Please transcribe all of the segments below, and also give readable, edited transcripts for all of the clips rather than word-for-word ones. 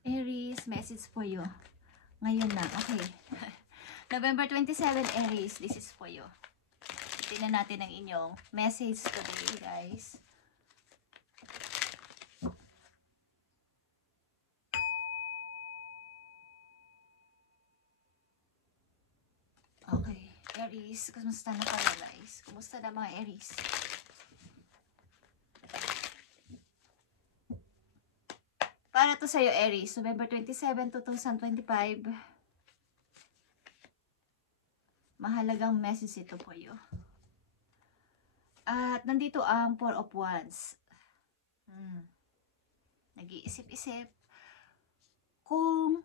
Aries, message for you. Ngayon na, okay. November 27, Aries, this is for you. Tingnan natin ang inyong message today, guys. Okay, Aries, kumusta na kayo, guys? Kumusta na mga Aries? Para to sa'yo, Aries, November 27, 2025. Mahalagang message ito po you. At nandito ang Four of Wands. Nag-iisip-isip kung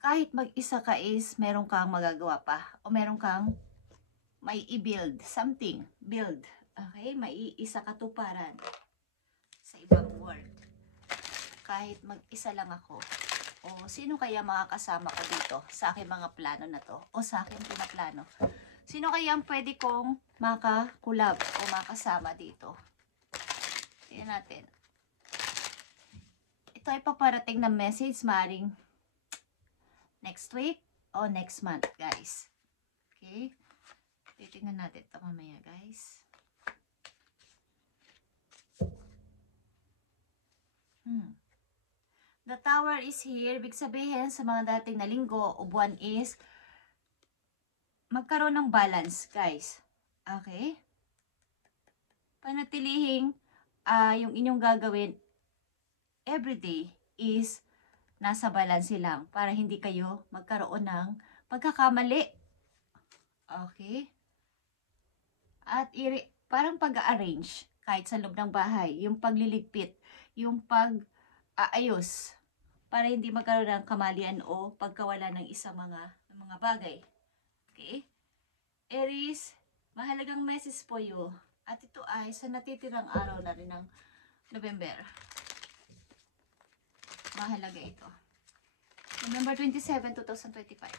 kahit mag-isa ka is meron kang magagawa pa o meron kang may i-build something, build. Okay, may isa katuparan sa ibang world. Kahit mag-isa lang ako, o sino kaya makakasama ko dito sa aking mga plano na to o sa aking pinaplano? Sino kaya ang pwede kong makakulab o makasama dito? Tingnan natin. Ito ay paparating na message, maaaring next week o next month, guys. Okay? Titingnan natin ito mamaya, guys. The Tower is here. Ibig sabihin sa mga dating na linggo o buwan is magkaroon ng balance, guys. Okay? Panatilihing yung inyong gagawin everyday is nasa balance lang para hindi kayo magkaroon ng pagkakamali. Okay? At parang pag-arrange kahit sa loob ng bahay, yung pagliligpit, yung pag-aayos para hindi magkaroon ng kamalian o pagkawala ng isang mga bagay. Okay? Aries, mahalagang message po you. At ito ay sa natitirang araw na rin ng November. Mahalaga ito. November 27, 2025.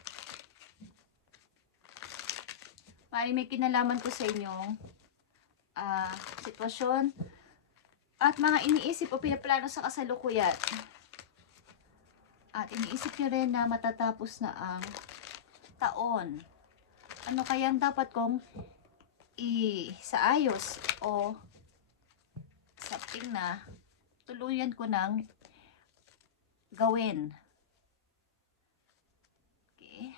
May kinalaman ko sa inyong sitwasyon at mga iniisip o pinaplano sa kasalukuyan. At iniisip nyo rin na matatapos na ang taon. Ano kayang dapat kong isaayos o something na tuluyan ko ng gawin. Okay.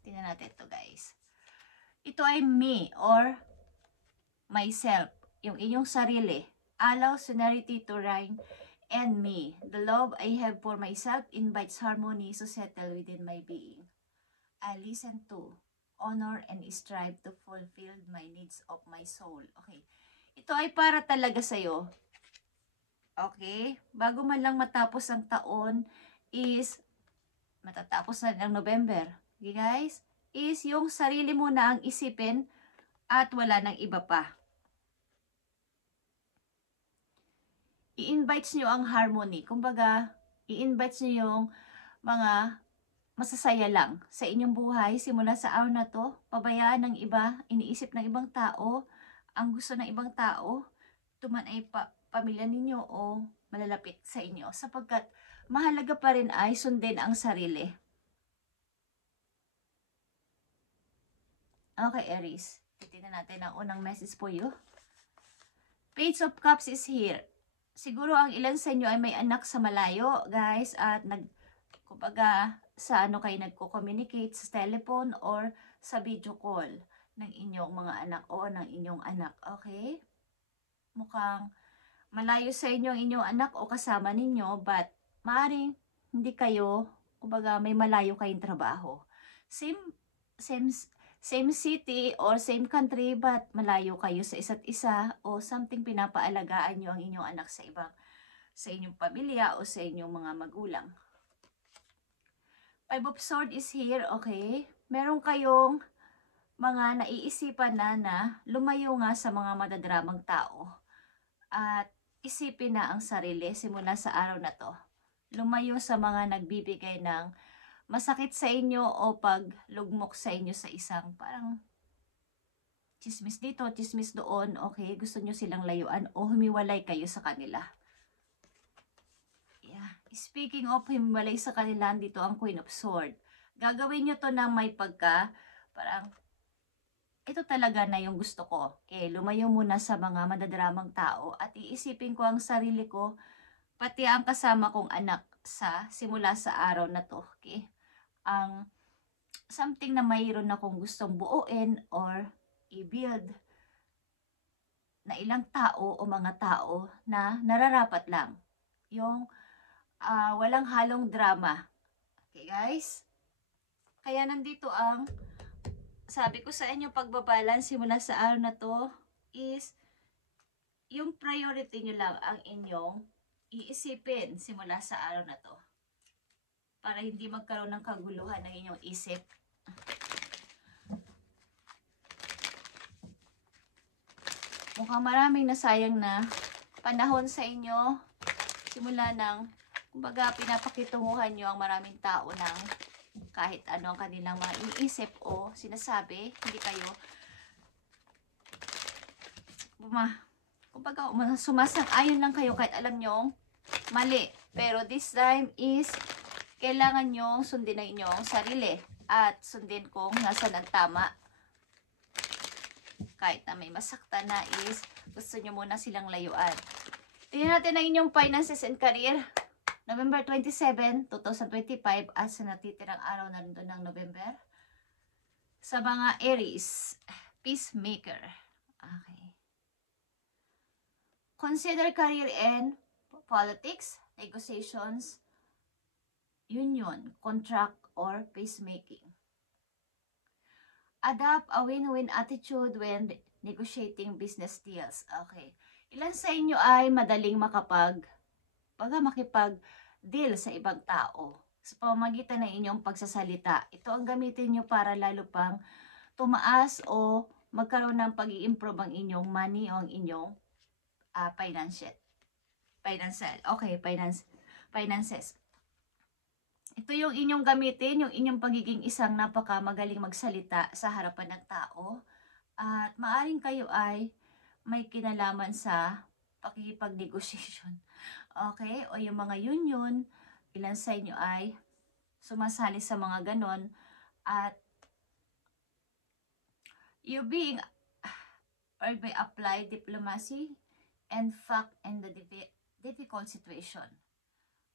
Tingnan natin ito, guys. Ito ay me or myself. Yung inyong sarili. Allow scenario to reign and me. The love I have for myself invites harmony to settle within my being. I listen to, honor, and strive to fulfill my needs of my soul. Okay. Ito ay para talaga sa'yo. Okay? Bago man lang matapos ang taon is matatapos na ng November. Okay, guys? Is yung sarili mo na ang isipin at wala nang iba pa. I-invite nyo ang harmony. Kumbaga, i-invite nyo yung mga masasaya lang sa inyong buhay simula sa araw na to. Pabayaan ng iba, iniisip ng ibang tao, ang gusto ng ibang tao, tuman ay pamilya ninyo o malalapit sa inyo. Sapagkat mahalaga pa rin ay sundin ang sarili. Okay, Aries. Titignan natin ang unang message po you. Page of Cups is here. Siguro ang ilan sa inyo ay may anak sa malayo, guys, at kumbaga sa ano kayo nagko-communicate sa telephone or sa video call ng inyong mga anak o ng inyong anak, okay? Mukhang malayo sa inyo ang inyong anak o kasama ninyo, but maaaring hindi kayo, kumbaga may malayo kayong trabaho. Same city or same country, but malayo kayo sa isa't isa o something pinapaalagaan nyo ang inyong anak sa inyong pamilya o sa inyong mga magulang. Five of Swords is here, okay? Meron kayong mga naiisipan na lumayo nga sa mga madadramang tao. At isipin na ang sarili simula sa araw na to. Lumayo sa mga nagbibigay ng masakit sa inyo o paglugmok sa inyo sa isang parang chismis dito, chismis doon, okay? Gusto nyo silang layuan o humiwalay kayo sa kanila. Yeah. Speaking of himbalay sa kanila, dito ang Queen of Swords. Gagawin nyo to ng may parang, ito talaga na yung gusto ko. Okay, lumayo muna sa mga madadramang tao at iisipin ko ang sarili ko, pati ang kasama kong anak simula sa araw na to. Okay? Ang something na mayroon akong gustong buuin or i-build na ilang tao o mga tao na nararapat lang. Yung walang halong drama. Okay guys? Kaya nandito ang sabi ko sa inyo, pagbabalance simula sa araw na to is yung priority nyo lang ang inyong iisipin simula sa araw na to. Para hindi magkaroon ng kaguluhan ng inyong isip. Mukhang maraming nasayang na panahon sa inyo. Simula ng, kumbaga, pinapakitunguhan nyo ang maraming tao ng kahit ano ang kanilang mga iniisip o sinasabi, hindi kayo kumbaga sumasang-ayon lang kayo kahit alam nyo mali. Pero this time is kailangan nyo sundin na inyong sarili at sundin kung nasan ang tama. Kahit na may masaktan na is gusto nyo muna silang layuan. Tingnan natin ang inyong finances and career. November 27, 2025 at sa natitirang araw na rin ng November. Sa mga Aries, Peacemaker. Okay. Consider career and politics, negotiations, union, contract, or peacemaking. Adopt a win-win attitude when negotiating business deals. Okay. Ilan sa inyo ay madaling makipag-deal sa ibang tao sa pamamagitan ng inyong pagsasalita. Ito ang gamitin nyo para lalo pang tumaas o magkaroon ng pag-i-improve ang inyong money o ang inyong finances. Ito yung inyong gamitin, yung inyong pagiging isang napakamagaling magsalita sa harapan ng tao. At maaring kayo ay may kinalaman sa pakikipag-negotiation. Okay? O yung mga union, ilan sa inyo ay sumasali sa mga ganon. At you being or may apply diplomacy and fact in the difficult situation.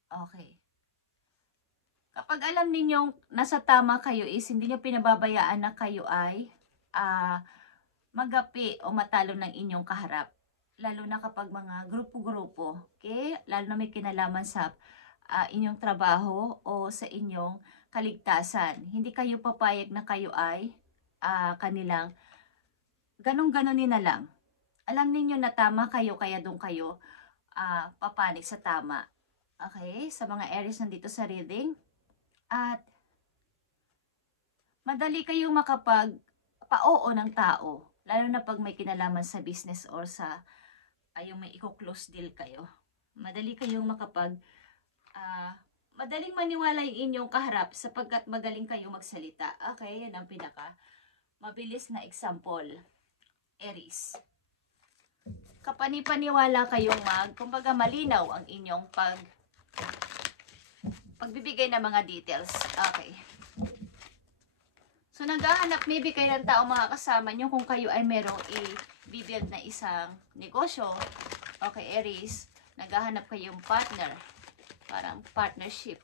Okay. Kapag alam ninyong nasa tama kayo is hindi nyo pinababayaan na kayo ay magapi o matalo ng inyong kaharap. Lalo na kapag mga grupo-grupo. Okay? Lalo na may kinalaman sa inyong trabaho o sa inyong kaligtasan. Hindi kayo papayag na kayo ay kanilang ganun-ganunin na lang. Alam ninyo na tama kayo, kaya doon kayo papanik sa tama. Okay? Sa mga Aries nandito sa reading. At madali kayong makapag-pa-oo ng tao. Lalo na pag may kinalaman sa business or sa yung may i-close deal kayo. Madali kayong madaling maniwala yung inyong kaharap sapagkat magaling kayong magsalita. Okay, yan ang pinaka mabilis na example. Aries. Kapani-paniwala kayong kumbaga malinaw ang inyong pagbibigay ng mga details. Okay. So, naghahanap maybe kayo ng tao mga kasama nyo kung kayo ay merong i-build na isang negosyo. Okay, Aries. Naghahanap kayong partner. Parang partnership.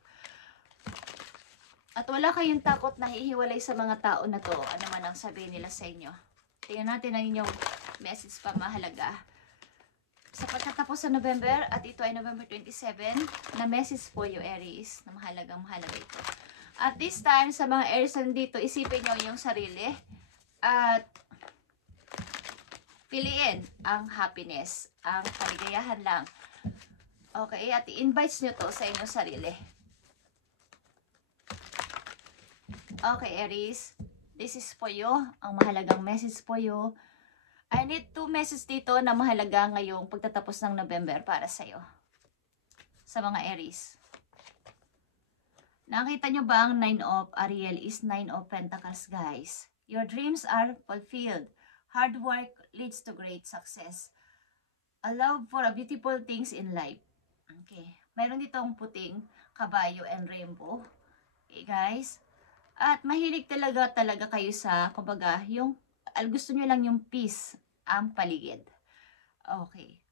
At wala kayong takot na hihiwalay sa mga tao na to. Ano man ang sabihin nila sa inyo. Tingnan natin ang inyong message pa mahalaga. Sa pagkatapos sa November, at ito ay November 27, na message po yung Aries, na mahalaga ito. At this time, sa mga Aries nandito, isipin nyo yung sarili at piliin ang happiness, ang kaligayahan lang. Okay, at i-invite nyo to sa inyong sarili. Okay, Aries, this is for you, ang mahalagang message for you. I need 2 messages dito na mahalaga ngayong pagtatapos ng November para sa'yo. Sa mga Aries. Nakita nyo ba ang 9 of Ariel is 9 of Pentacles, guys? Your dreams are fulfilled. Hard work leads to great success. A love for beautiful things in life. Okay. Mayroon ditong puting kabayo and rainbow. Okay, guys. At mahilig talaga kayo sa, kumbaga, yung, gusto nyo lang yung peace ang paligid. Okay.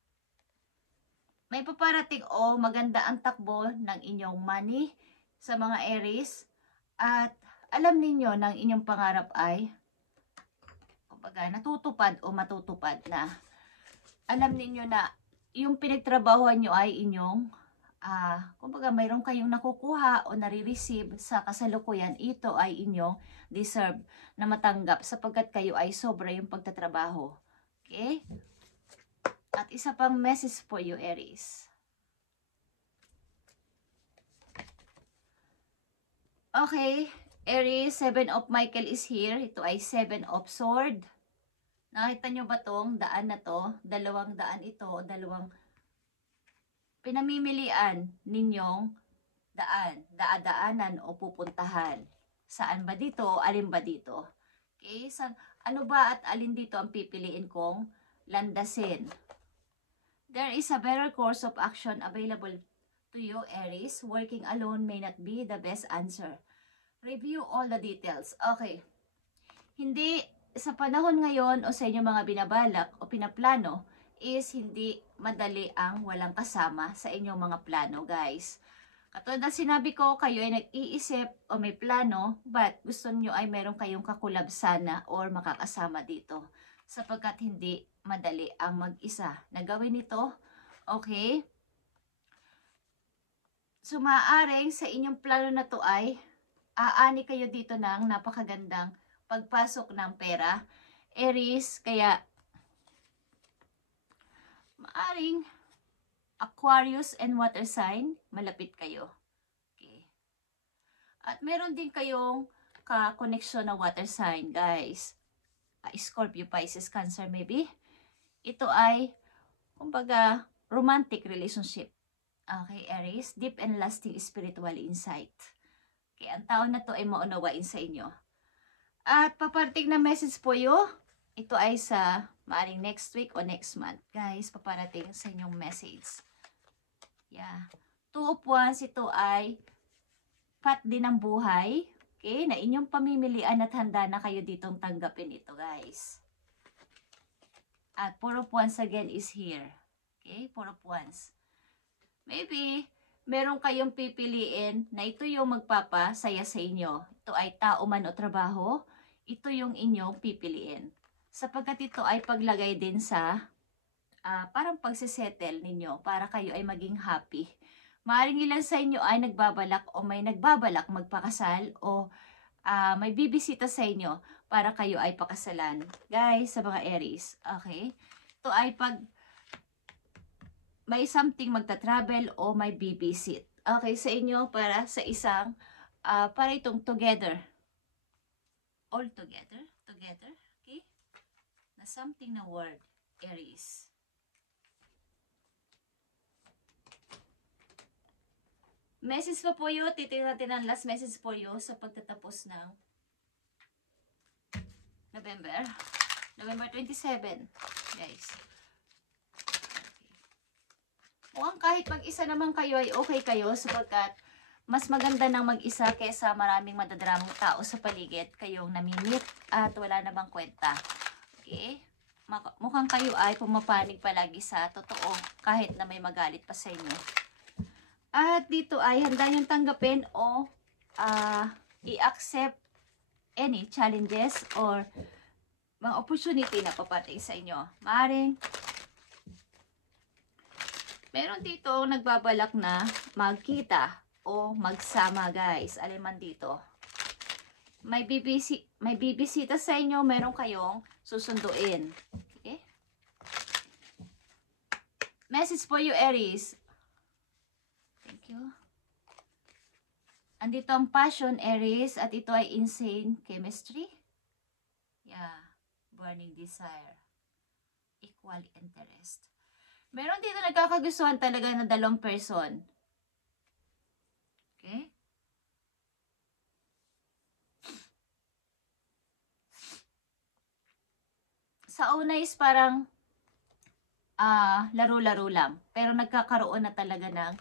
May paparating o maganda ang takbo ng inyong money sa mga Aries. At alam ninyo ng inyong pangarap ay, kumbaga, natutupad o matutupad na. Alam ninyo na yung pinagtrabahuan nyo ay inyong kumbaga mayroon kayong nakukuha o nare-receive sa kasalukuyan, ito ay inyong deserve na matanggap sapagkat kayo ay sobra yung pagtatrabaho. Okay? At isa pang message for you, Aries. Okay, Aries, 7 of Michael is here. Ito ay 7 of Sword. Nakita nyo ba tong daan na to? Dalawang daan ito, dalawang pinamimilian ninyong daan, daadaanan o pupuntahan. Saan ba dito? Alin ba dito? Okay, ano ba at alin dito ang pipiliin kong landasin? There is a better course of action available to you, Aries. Working alone may not be the best answer. Review all the details. Okay. Hindi sa panahon ngayon o sa inyong mga binabalak o pinaplano is hindi madali ang walang kasama sa inyong mga plano, guys. Katulad ng sinabi ko, kayo ay nag-iisip o may plano, but gusto nyo ay meron kayong kakulab sana or makakasama dito. Sapagkat hindi madali ang mag-isa na gawin ito. Okay? So, maaaring sa inyong plano na to ay aani kayo dito ng napakagandang pagpasok ng pera, Aries, kaya maaring Aquarius and water sign, malapit kayo. Okay. At meron din kayong ka-connection na water sign, guys. Scorpio, Pisces, Cancer maybe. Ito ay, kumbaga, romantic relationship. Okay, Aries, deep and lasting spiritual insight. Okay, ang tao na to ay maunawain sa inyo. At paparating na message po yun. Ito ay sa maaring next week o next month. Guys, paparating sa inyong message. Yeah. 2 of Wands, ito ay path din ng buhay. Okay, na inyong pamimilian at handa na kayo ditong tanggapin ito, guys. At 4 of Wands again is here. Okay, 4 of Wands. Maybe, meron kayong pipiliin na ito yung magpapasaya sa inyo. Ito ay tao man o trabaho. Ito yung inyong pipiliin. Sapagkat ito ay paglagay din sa parang pagsisettle ninyo para kayo ay maging happy. Maaaring ilan sa inyo ay nagbabalak o may nagbabalak magpakasal o may bibisita sa inyo para kayo ay pakasalan. Guys, sa mga Aries, okay? Ito ay pag may something magta-travel o may bibisit. Okay, sa inyo para sa isang, para itong together. All together, okay? Na something na word, Aries. Message pa po yun. Titignan natin ang last message po yun sa pagtatapos ng November 27. Guys. Okay. Mukhang kahit mag-isa naman kayo ay okay kayo sapagkat mas maganda nang mag-isa kaysa maraming madadramong tao sa paligid kayong namimit at wala namang kwenta. Okay? Mukhang kayo ay pumapanig palagi sa totoo kahit na may magalit pa sa inyo. At dito ay handa niyong tanggapin o i-accept any challenges or mga opportunity na papatay sa inyo. Maaring meron dito nagbabalak na magkita o magsama, guys. Alin man dito. May bibisita sa inyo, meron kayong susunduin. Okay? Message for you, Aries. Thank you. Andito ang passion, Aries, at ito ay insane chemistry. Yeah. Burning desire. Equal interest. Meron dito nagkakagustuhan talaga na dalawang person. Okay? Sa una is parang laro-laro lang. Pero nagkakaroon na talaga ng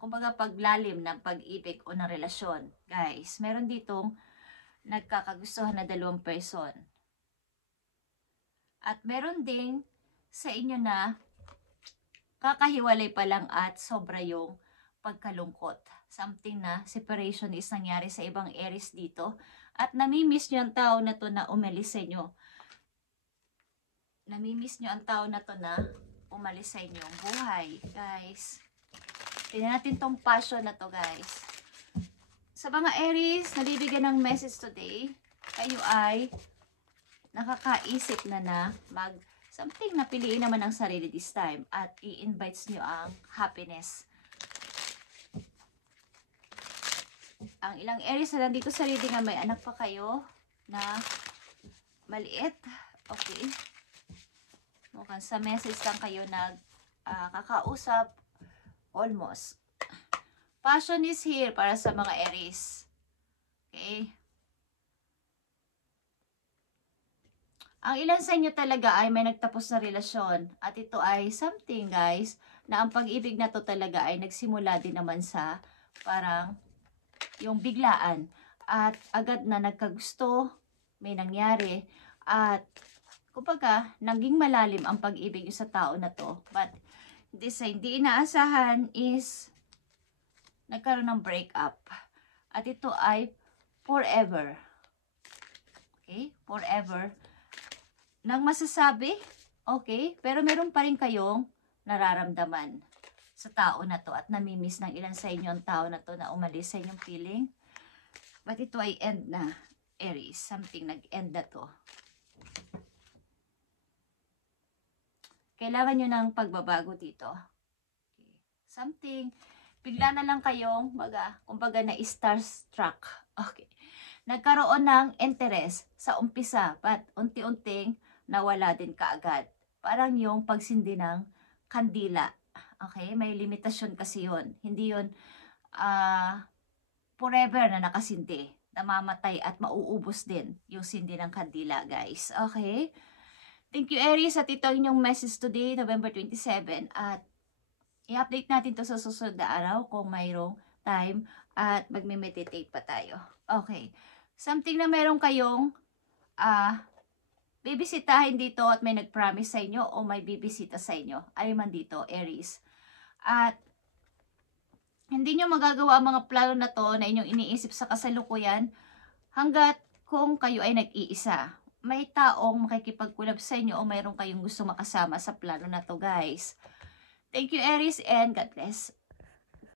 kumbaga paglalim ng pag-ibig o ng relasyon. Guys, meron ditong nagkakagustuhan na dalawang person. At meron ding sa inyo na kakahiwalay pa lang at sobra yung pagkalungkot. Something na separation is nangyari sa ibang Aries dito. At namimiss nyo ang tao na to na umalis sa inyo. Namimiss nyo ang tao na to na umalis sa inyong buhay, guys. Tingnan natin tong passion na to, guys. Sa mga Aries, nabibigyan ng message today, kayo ay nakakaisip na something na piliin naman ang sarili this time at i-invites nyo ang happiness. Ang ilang Aries na nandito sa reading nga may anak pa kayo na maliit. Okay. Mukhang sa message lang kayo kakausap. Almost. Passion is here para sa mga Aries. Okay. Ang ilan sa inyo talaga ay may nagtapos na relasyon. At ito ay something, guys, na ang pag-ibig na to talaga ay nagsimula din naman sa parang yung biglaan. At agad na nagkagusto, may nangyari. At kumbaga, naging malalim ang pag-ibig sa tao na to. But this ay hindi inaasahan is nagkaroon ng breakup. At ito ay forever. Okay? Forever. Nang masasabi, okay, pero meron pa rin kayong nararamdaman sa tao na to at namimiss ng ilan sa inyo ang tao na to na umalis sa inyong feeling. But ito ay end na, Aries. Something nag-end na to. Kailangan nyo ng pagbabago dito. Okay. Something, bigla na lang kayong, kumbaga na starstruck. Okay. Nagkaroon ng interest sa umpisa, but unti-unting nawala din kaagad. Parang yung pagsindi ng kandila. Okay? May limitasyon kasi yun. Hindi yun forever na nakasindi. Namamatay at mauubos din yung sindi ng kandila, guys. Okay? Thank you, Aries. At ito inyong message today, November 27. At i-update natin to sa susunod na araw kung mayroong time at magme-meditate pa tayo. Okay. Something na meron kayong bibisitahin dito at may nag-promise sa inyo o may bibisita sa inyo. Ay man dito, Aries. At hindi nyo magagawa ang mga plano na to na inyong iniisip sa kasalukuyan hanggat kung kayo ay nag-iisa. May taong makikipag-collab sa inyo o mayroon kayong gusto makasama sa plano na to, guys. Thank you, Aries, and God bless.